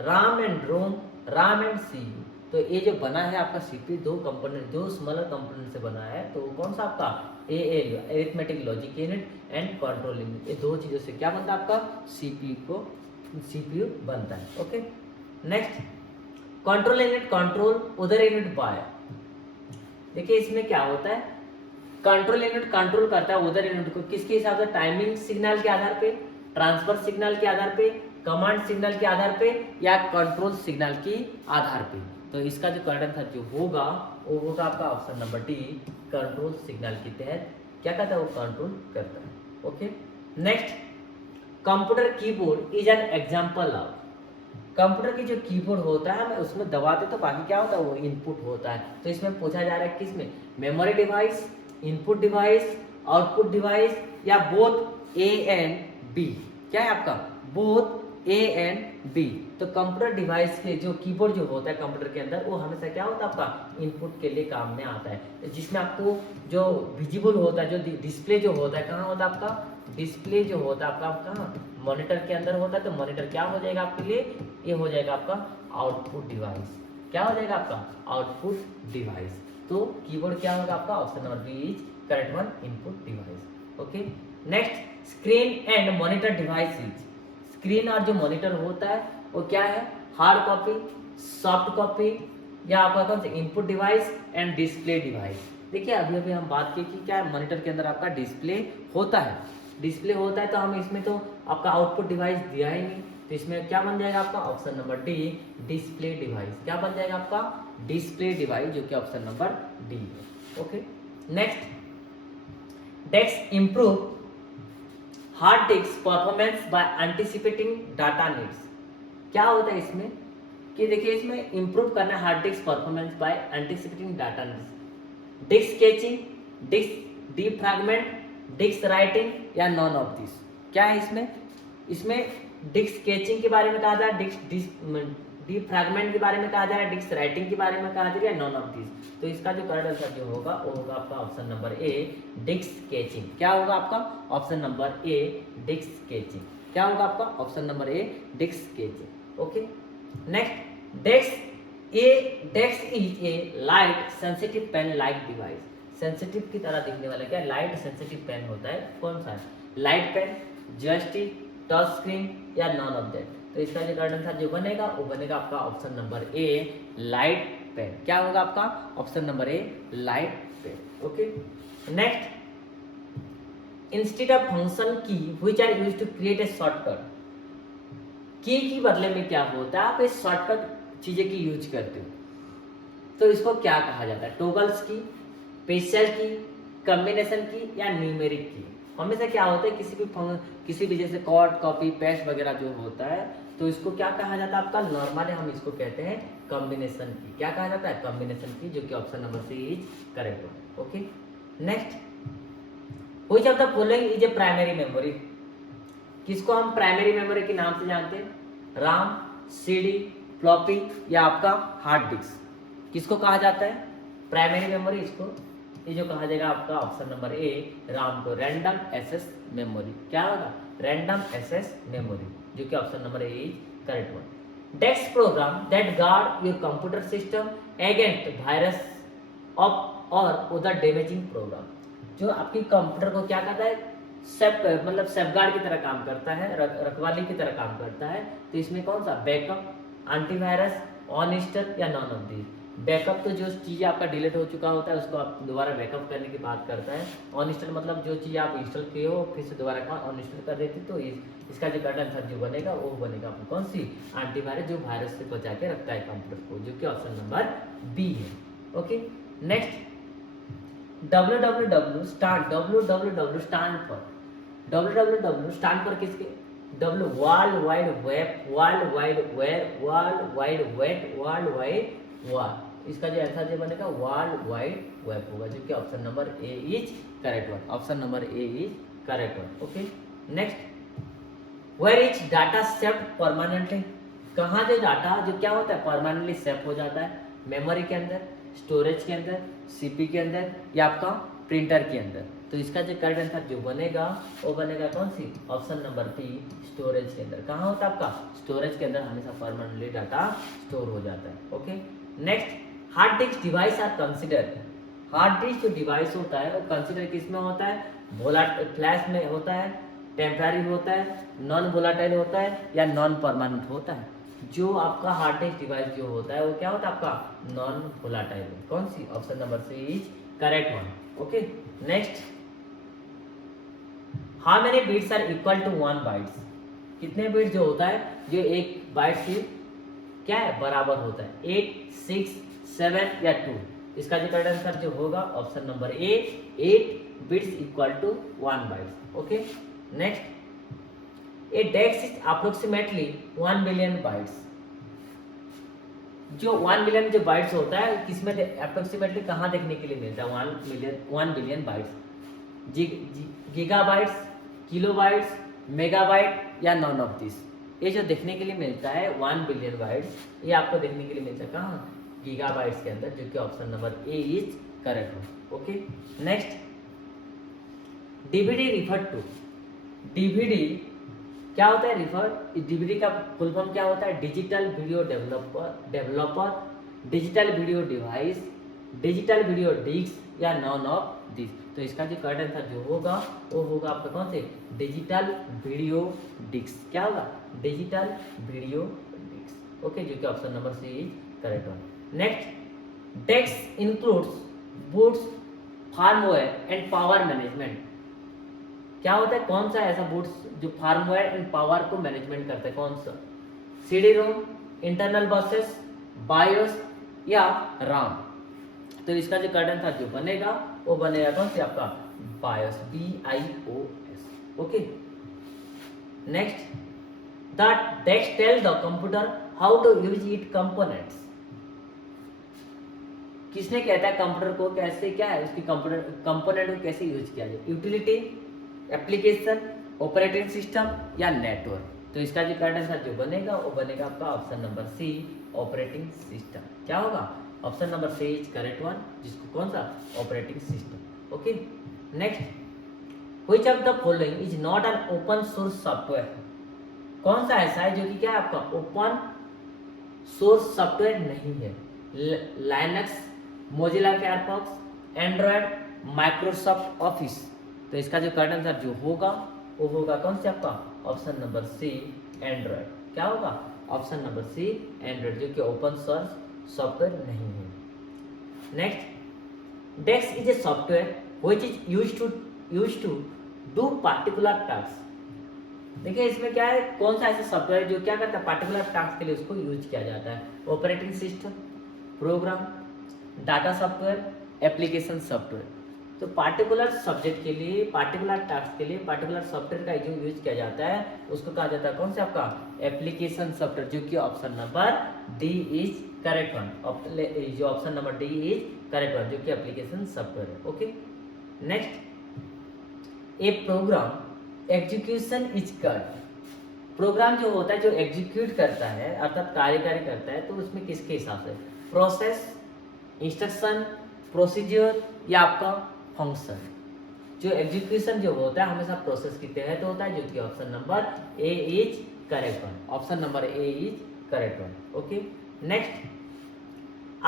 RAM and ROM, RAM and CU। तो ये जो बना है आपका CPU दो कंपोनेंट, दो स्मॉलर कंपोनेंट से बना है, तो कौन सा आपका ALU, arithmetic logic unit and control unit, ये दो चीजों से क्या बनता है आपका CPU बनता है। Okay, next, control unit control उधर यूनिट बाय। देखिए इसमें क्या होता है, कंट्रोल यूनिट कंट्रोल करता है उधर यूनिट को किसके हिसाब से, टाइमिंग सिग्नल के आधार पे, ट्रांसफर सिग्नल के आधार पे, कमांड सिग्नल के आधार पे या कंट्रोल सिग्नल के आधार पे। तो इसका जो करेक्ट आंसर जो होगा वो होगा आपका option number D, control signal के तहत क्या करता है, वो कंट्रोल करता है। Okay, next, computer keyboard is an example of. Computer की जो कीबोर्ड होता है हमें उसमें दबाते तो बाकी क्या होता है, वो इनपुट होता है। तो इसमें पूछा जा रहा है किसमें, memory device, input device, output device या बोथ ए एंड बी। क्या है आपका, बोथ ए एंड बी। तो कंप्यूटर डिवाइस के जो कीबोर्ड जो होता है कंप्यूटर के अंदर वो हमेशा क्या होता है आपका, इनपुट के लिए काम में आता है, जिसमें आपको जो विजिबल होता है, जो डिस्प्ले जो होता है कहाँ होता है आपका, डिस्प्ले जो होता है आपका कहाँ, मॉनिटर के अंदर होता है। तो मॉनिटर क्या हो जाएगा आपके लिए, ये हो जाएगा आपका आउटपुट डिवाइस। क्या हो जाएगा आपका, आउटपुट डिवाइस। तो कीबोर्ड क्या होगा आपका, option number B is correct one, input device. Okay, next, screen and monitor device is. Screen और जो मॉनिटर होता है वो क्या है, हार्ड कॉपी, सॉफ्ट कॉपी या आपका कौन सा, input device and display device. देखिए अभी अभी हम बात की कि क्या मॉनिटर के अंदर आपका डिस्प्ले होता है, डिस्प्ले होता है तो हम इसमें तो आपका आउटपुट डिवाइस दिया ही नहीं, तो इसमें क्या बन जाएगा आपका, option number D, display device. क्या बन जाएगा आपका, डिस्प्ले डिवाइस, जो कि ऑप्शन नंबर डी है। Okay, next, desk improve hard disk performance by anticipating data needs. क्या होता है इसमें कि देखिए इसमें इंप्रूव करना है hard disk performance by anticipating data needs, disk caching, disk defragment, disk writing या नॉन ऑफ दिस। क्या है इसमें, इसमें डिस्क कैचिंग के बारे में कहा जा रहा है, डिस्क डीफ्रैगमेंट के बारे में कहा जा रहा है, डिस्क राइटिंग के बारे में कहा जा रहा है, नॉन ऑफ दिस। तो इसका जो करेक्ट आंसर जो होगा वो होगा आपका option number A, disk caching. क्या होगा आपका, option number A, disk caching. क्या होगा आपका, option number A, disk caching. Okay, next, desk is a light sensitive pen like device. Sensitive की तरह दिखने वाला क्या, लाइट सेंसिटिव पेन होता है, कौन सा है, light pen, joystick, touch screen या नॉन ऑफ दैट। तो इसका जो करेक्ट आंसर जो बनेगा वो बनेगा आपका option number A, light pen. क्या होगा आपका option number A, light pen. Okay, next, instead of function key which are used to create a shortcut. की बदले में क्या होता है, आप इस शॉर्टकट चीजें की यूज करते हो, तो इसको क्या कहा जाता है, टॉगल्स की, स्पेशल की, कॉम्बिनेशन की या न्यूमेरिक की। हमेशा क्या होता है, किसी भी जैसे कॉट, कॉपी, पेस्ट वगैरह जो होता है, तो इसको क्या कहा जाता है आपका, नॉर्मली हम इसको कहते हैं कॉम्बिनेशन की। क्या कहा जाता है, कॉम्बिनेशन की, जो कि option number C is correct. Okay, next, which of the following is a primary memory. किसको हम प्राइमरी मेमोरी के नाम से जानते हैं, राम, सीडी, फ्लॉपी या आपका हार्ड डिस्क। किसको कहा जाता है प्राइमरी मेमोरी, इसको ये जो कहा जाएगा आपका ऑप्शन नंबर ए, राम को, रैंडम एक्सेस मेमोरी। क्या होगा, रैंडम एक्सेस मेमोरी, जो कि option number A is correct one. Dash program that guard your computer system against virus of और अदर डैमेजिंग प्रोग्राम। जो आपकी कंप्यूटर को क्या करता है, मतलब सेफगार्ड की तरह काम करता है, रखवाली की तरह काम करता है। तो इसमें कौन सा, बैकअप, एंटीवायरस, ऑन इंस्टॉल या नॉन ऑफ दी। बैकअप तो जो चीज़ आपका डिलीट हो चुका होता है उसको आप दोबारा बैकअप करने की बात करता है। ऑन इंस्टॉल मतलब जो चीज़ आप इंस्टॉल किए हो फिर से दोबारा ऑन इंस्टॉल कर देती, तो इसका जो करेक्ट आंसर जो बनेगा वो बनेगा आपको कौन सी, एंटीवायरस, जो वायरस से बचा के रखता है कंप्यूटर को, जो कि ऑप्शन नंबर बी है। Okay, next, www stand for, www stand for किसके, W world wide web, world wide web, world wide web, world wide world. इसका जो आंसर जो बनेगा वर्ल्ड वाइड वेब होगा, जो कि option number A is correct one, option number A is correct one. Okay, next, where is data saved permanently. कहाँ जो डाटा जो क्या होता है परमानेंटली सेव हो जाता है, मेमोरी के अंदर, स्टोरेज के अंदर, सीपी के अंदर या आपका प्रिंटर के अंदर। तो इसका जो करेक्ट आंसर जो बनेगा वो बनेगा कौन सी, ऑप्शन नंबर बी, स्टोरेज के अंदर। कहाँ होता है आपका, स्टोरेज के अंदर हमेशा परमानेंटली डाटा स्टोर हो जाता है। Okay, next, hard disk device are consider. Hard disk जो डिवाइस होता है वो कंसिडर किस में होता है, फ्लैश में होता है, टेम्पररी होता है, नॉन वोलाटाइल होता है या नॉन परमानेंट होता है। जो आपका हार्ड डिस्क डिवाइस जो होता है वो क्या होता है आपका, नॉन वोलाटाइल। कौन सी, option number C is correct one. Okay, next, how many bits are equal to 1 bytes. कितने बिट जो होता है जो एक बाइट से क्या है बराबर होता है, 8, 6, 7 या 2। इसका जो करेक्ट आंसर जो होगा option number A, 8 bits equal to 1 bytes. Okay, next, a dash is approximately 1 billion bytes. जो 1 बिलियन जो बाइट्स होता है किसमें अप्रोक्सीमेटली कहाँ देखने के लिए मिलता है, 1 billion bytes, gigabytes, kilobytes, megabyte या नॉन ऑफ दिस। ये जो देखने के लिए मिलता है 1 बिलियन बाइट्स, ये आपको देखने के लिए मिलता है कहाँ, गीगाबाइट्स के अंदर, जो कि option number A is correct हो। Okay, next, DVD refer to. DVD क्या होता है, रिफर, डीवीडी का फुल फॉर्म क्या होता है, digital video developer, digital video device, digital video disc या नॉन ऑफ दिस। तो इसका जो करेक्ट आंसर जो होगा वो होगा आपका कौन से, डिजिटल वीडियो डिस्क। क्या होगा, डिजिटल वीडियो डिस्क। ओके, जो कि option number C is correct one. Next, dash includes boots, firmware and power management. क्या होता है, कौन सा ऐसा बूट्स जो फार्मवेयर एंड पावर को मैनेजमेंट करता है, कौन सा, CD ROM, internal buses, BIOS या राम। तो इसका जो करेक्ट आंसर जो बनेगा वो बनेगा कौन से आपका, BIOS, BIOS। Okay, next, the dash tell the computer how to use it components. किसने कहता है कंप्यूटर को कैसे, क्या है उसकी कंपोनेंट को कैसे यूज किया जाए, यूटिलिटी, एप्लीकेशन, ऑपरेटिंग सिस्टम या नेटवर्क। तो इसका जो करेक्ट आंसर जो बनेगा वो बनेगा आपका option number C, operating system. क्या होगा, option number C is correct one, जिसको कौन सा, operating system. Okay, next, which of the following is not an open source software. कौन सा ऐसा है जो कि क्या है आपका ओपन सोर्स सॉफ्टवेयर नहीं है, Linux, Mozilla Firefox, Android, Microsoft office. तो इसका जो करेक्ट आंसर जो होगा वो होगा कौन से आपका, ऑप्शन नंबर सी, एंड्रॉयड। क्या होगा? ऑप्शन नंबर सी एंड्रॉइड, जो कि ओपन सोर्स सॉफ्टवेयर नहीं है। Next, dash is a software which is used to do particular task. देखिए इसमें क्या है, कौन सा ऐसा सॉफ्टवेयर जो क्या करता है, पार्टिकुलर टास्क के लिए उसको यूज किया जाता है। Operating system, program, data software, application software. तो पार्टिकुलर सब्जेक्ट के लिए, पार्टिकुलर टास्क के लिए पार्टिकुलर सॉफ्टवेयर का जो यूज किया जाता है उसको कहा जाता है कौन सा आपका? एप्लीकेशन सॉफ्टवेयर, जो कि option number D is correct one. जो option number D is correct one, जो कि एप्लीकेशन सॉफ्टवेयर है। Okay, next, a program execution is called. Program जो होता है, जो एग्जीक्यूट करता है अर्थात कार्यकारी करता है, तो उसमें किसके हिसाब से? प्रोसेस, इंस्ट्रक्शन, प्रोसीजर या आपका फंक्शन। जो एग्जीक्यूशन जो होता है हमेशा प्रोसेस के तहत होता है, जो कि option number A is correct one. Option number A is correct one. Okay, next,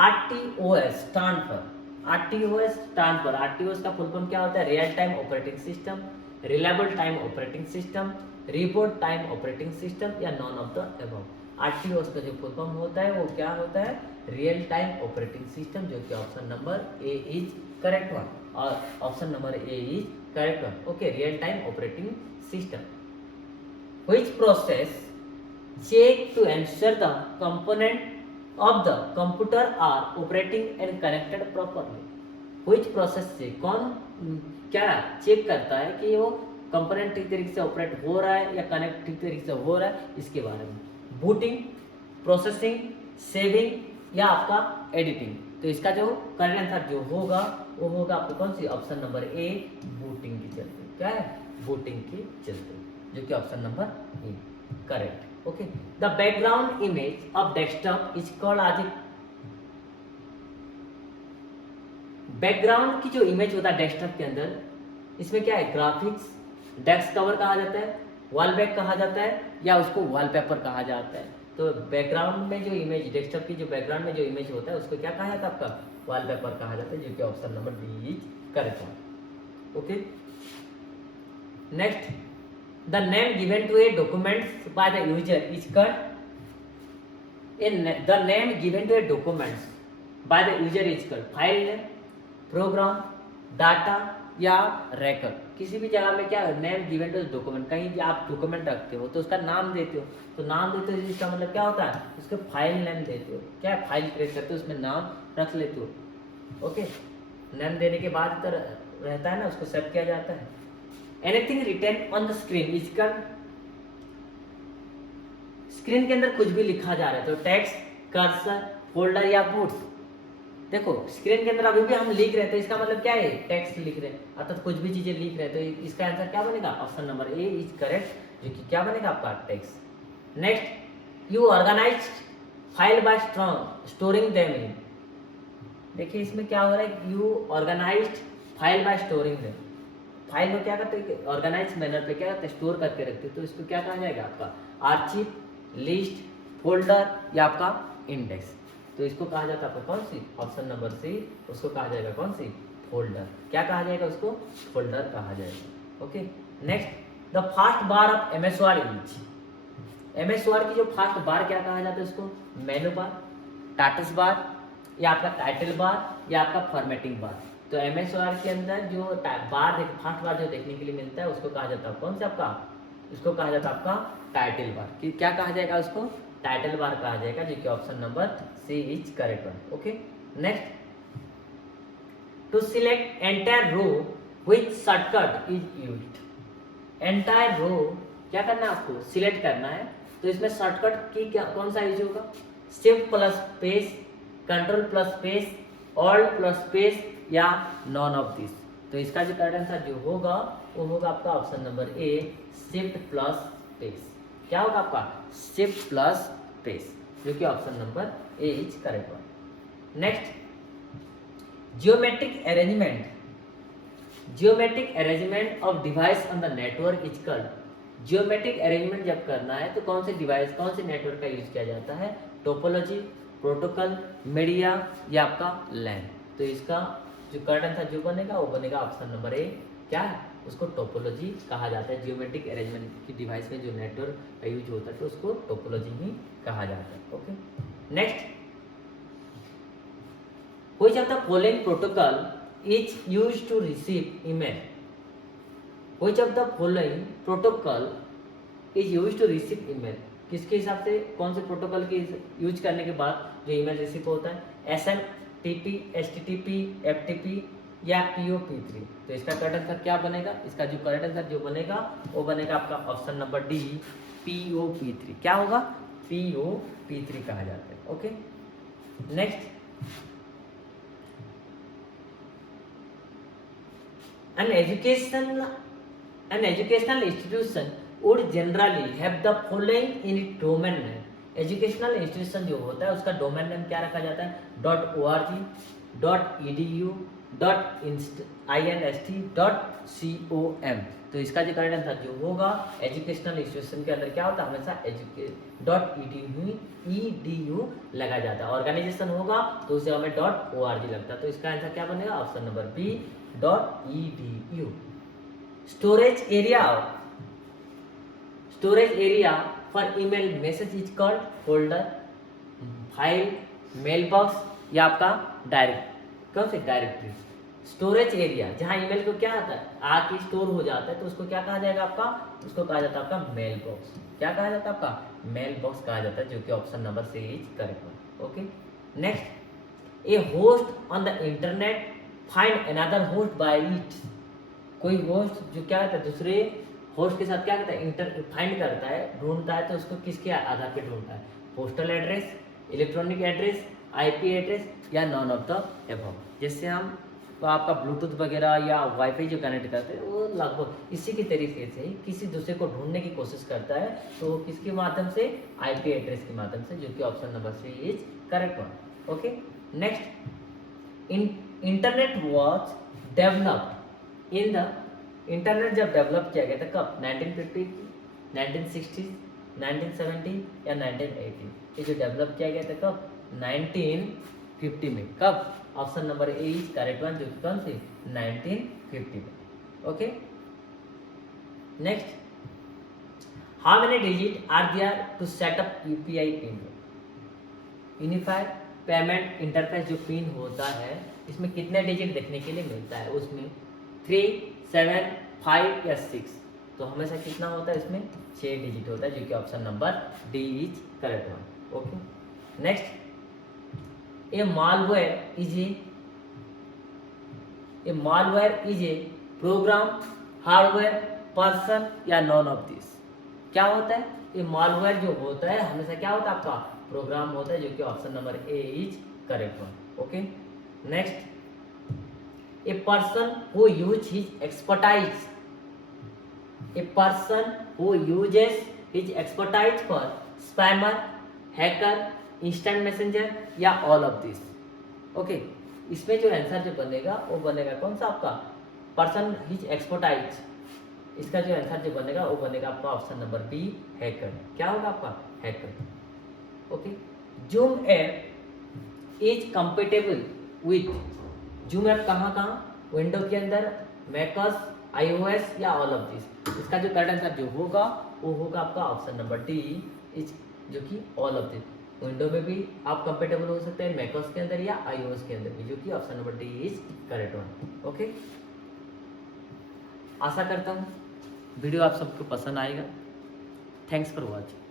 RTOS stand for. RTOS stand for, RTOS का फुल फॉर्म क्या होता है? Real time operating system, reliable time operating system, report time operating system या none of the above. RTOS का जो फुल फॉर्म होता है वो क्या होता है? रियल टाइम ऑपरेटिंग सिस्टम, जो कि option number A is correct one. और option number A is correct one. Okay, real time operating system which process check to ensure the component of the computer are operating and connected properly। which process से कौन क्या चेक करता है कि वो कंपोनेंट ठीक तरीके से ऑपरेट हो रहा है या कनेक्ट ठीक तरीके से हो रहा है, इसके बारे में। बूटिंग, प्रोसेसिंग, सेविंग या आपका एडिटिंग। तो इसका जो करेक्ट आंसर जो होगा वो होगा आपको कौन सी? ऑप्शन नंबर ए, बूटिंग की चलते। क्या है? बूटिंग की चलते, जो कि option number A correct. Okay, the background image of desktop is called as a background की जो इमेज होता है डेस्कटॉप के अंदर, इसमें क्या है? ग्राफिक्स, डेस्क कवर कहा जाता है, वॉल बैक कहा जाता है या उसको वॉलपेपर कहा जाता है। तो बैकग्राउंड में जो इमेज, डेस्कटॉप की जो बैकग्राउंड में जो इमेज होता है उसको क्या कहा जाता है? आपका वॉलपेपर कहा जाता है, जो कि option number D is correct है। Okay, next, the name given to a document by the user is called the name given to a document by the user is called file name, program, data या record। किसी भी जगह में क्या नेम गिवन टू डॉक्यूमेंट, कहीं भी आप डॉक्यूमेंट रखते हो तो उसका नाम देते हो, तो नाम देते हो इसका मतलब क्या होता है? उसके फाइल नेम देते हो। क्या फाइल क्रिएट करते हो उसमें नाम रख लेते हो। ओके, नेम देने के बाद तो रहता है ना, उसको सेव किया जाता है। Anything written on the screen is called, screen के अंदर कुछ भी लिखा जा रहा है तो टेक्स्ट, कर्सर, फोल्डर या बूट्स। देखो स्क्रीन के अंदर अभी भी हम लिख रहे हैं तो इसका मतलब क्या है? टेक्स्ट लिख रहे हैं अर्थात कुछ भी चीजें लिख रहे हैं, तो इसका आंसर क्या बनेगा? Option number A is correct, जो कि क्या बनेगा आपका? Text. Next, you organize file by storing them in. देखिए इसमें क्या हो रहा है? You organized file by storing them. File में क्या करते हैं? ऑर्गेनाइज मैनर पे क्या करते हैं? स्टोर करके रखते हैं, तो इसको क्या कहा जाएगा? आपका आर्चिव, लिस्ट, फोल्डर या आपका इंडेक्स। तो इसको कहा जाता है आपका कौन सी? ऑप्शन नंबर सी, उसको कहा जाएगा कौन सी? फोल्डर। क्या कहा जाएगा उसको? फोल्डर कहा जाएगा। Okay, next, the fast bar of MS Word is. MS Word की जो फास्ट बार क्या कहा जाता है उसको? मेनू बार, स्टेटस बार या आपका टाइटल बार या आपका फॉर्मेटिंग बार। तो MS Word के अंदर जो बार फास्ट बार जो देखने के लिए मिलता है उसको कहा जाता है कौन सा आपका? उसको कहा जाता है आपका टाइटल बार। क्या कहा जाएगा उसको? टाइटल बार कहा जाएगा, जो कि option number C is correct one. Okay, next, to select entire row which shortcut is used. Entire row क्या करना है आपको? सिलेक्ट करना है, तो इसमें शॉर्टकट की क्या कौन सा यूज होगा? Shift plus space, control plus space, alt plus space या नॉन ऑफ दिस। तो इसका जो करेक्ट आंसर जो होगा वो होगा आपका ऑप्शन नंबर ए, शिफ्ट प्लस स्पेस। क्या होगा आपका? शिफ्ट प्लस स्पेस, जो कि option number A is correct one. Next, geometric arrangement. Geometric arrangement of device on the network is called. Geometric arrangement जब करना है तो कौन से डिवाइस, कौन से नेटवर्क का यूज किया जाता है? टोपोलॉजी, प्रोटोकॉल, मीडिया या आपका लैन। तो इसका जो करेक्ट आंसर जो बनेगा वो बनेगा ऑप्शन नंबर ए, क्या है? उसको टोपोलॉजी कहा जाता है। जियोमेट्रिक अरेंजमेंट की डिवाइस में जो नेटवर्क का यूज होता है तो उसको टोपोलॉजी ही कहा जाता है। Okay, next, which of the following protocol is used to receive email? Which of the following protocol is used to receive email? किसके हिसाब से, कौन से प्रोटोकॉल के यूज करने के बाद जो ईमेल रिसीव होता है? SMTP, HTTP, FTP या POP3? तो इसका करेक्ट आंसर क्या बनेगा? इसका जो करेक्ट आंसर जो बनेगा वो बनेगा आपका ऑप्शन नंबर डी, POP3। क्या होगा? POP3 कहा जाता है। Okay, next, an educational institution would generally have the following in its domain name। Educational institution जो होता है उसका डोमेन नेम क्या रखा जाता है? .org, .edu, .inst.com। तो इसका जो करेक्ट आंसर जो होगा, एजुकेशनल इंस्टीट्यूशन के अंदर क्या होता है? हमेशा .edu लगा जाता है। ऑर्गेनाइजेशन होगा तो उसे हमें .org लगता है। तो इसका आंसर क्या बनेगा? Option number B, .edu। Storage area for email message is called folder, file, mail box या आपका डायरेक्ट, कौन से? डायरेक्टरी। स्टोरेज एरिया जहां ईमेल को क्या आता है, आके स्टोर हो जाता है, तो उसको क्या कहा जाएगा आपका? उसको कहा जाता है आपका मेल बॉक्स। क्या कहा जाता है आपका? मेल बॉक्स कहा जाता है, जो कि option number C is correct. Okay, next, a host on the internet find another host by it. कोई होस्ट जो क्या करता है, दूसरे होस्ट के साथ क्या करता है? फाइंड करता है, ढूंढता है, तो उसको किसके आधार पे ढूंढता है? Postal address, electronic address, IP address या नॉन ऑफ द एबव। जैसे हम तो आपका ब्लूटूथ वगैरह या वाईफाई जो कनेक्ट करते हैं वो लगभग इसी के तरीके से ही किसी दूसरे को ढूंढने की कोशिश करता है, तो किसके माध्यम से? IP एड्रेस के माध्यम से, जो कि option number C is correct one. Okay, next, internet was developed in the, internet जब डेवलप किया गया था कब? 1950, 1960, 1970 या 1980? ये जो डेवलप किया गया था कब? 1950 में। कब? Option number A is correct one, जो कि कौन सी? 1950 में। Okay, next, how many digit are there to set up UPI pin? Unified payment interface जो पिन होता है, इसमें कितने डिजिट देखने के लिए मिलता है? उसमें 3, 7, 5 या 6? तो हमेशा कितना होता है इसमें? 6 डिजिट होता है, जो कि option number D is correct one. Okay, next, a malware is a program, hardware, person या नॉन ऑफ दिस? क्या होता है? ये मालवेयर जो होता है हमेशा क्या होता है? आपका प्रोग्राम होता है, जो कि option number A is correct one. Okay, next, a person who uses his expertise, a person who uses his expertise for spammer, hacker, instant messenger या all of this? ओके, इसमें जो आंसर जो बनेगा वो बनेगा कौन सा? आपका पर्सन हिज एक्सपर्टाइज। इसका जो आंसर जो बनेगा वो बनेगा आपका ऑप्शन नंबर बी, हैकर। क्या होगा आपका? Hacker. Okay, zoom app is compatible with, zoom app कहाँ? विंडो के अंदर, मैकओएस, iOS या ऑल ऑफ दिस? इसका जो करेक्ट आंसर जो होगा वो होगा आपका ऑप्शन नंबर डी इज, जो कि ऑल ऑफ दिस। विंडो में भी आप कंपेटेबल हो सकते हैं, मैकओएस के अंदर या iOS के अंदर भी, जो कि option number D is correct one. Okay, आशा करता हूँ वीडियो आप सबको पसंद आएगा। Thanks for watching.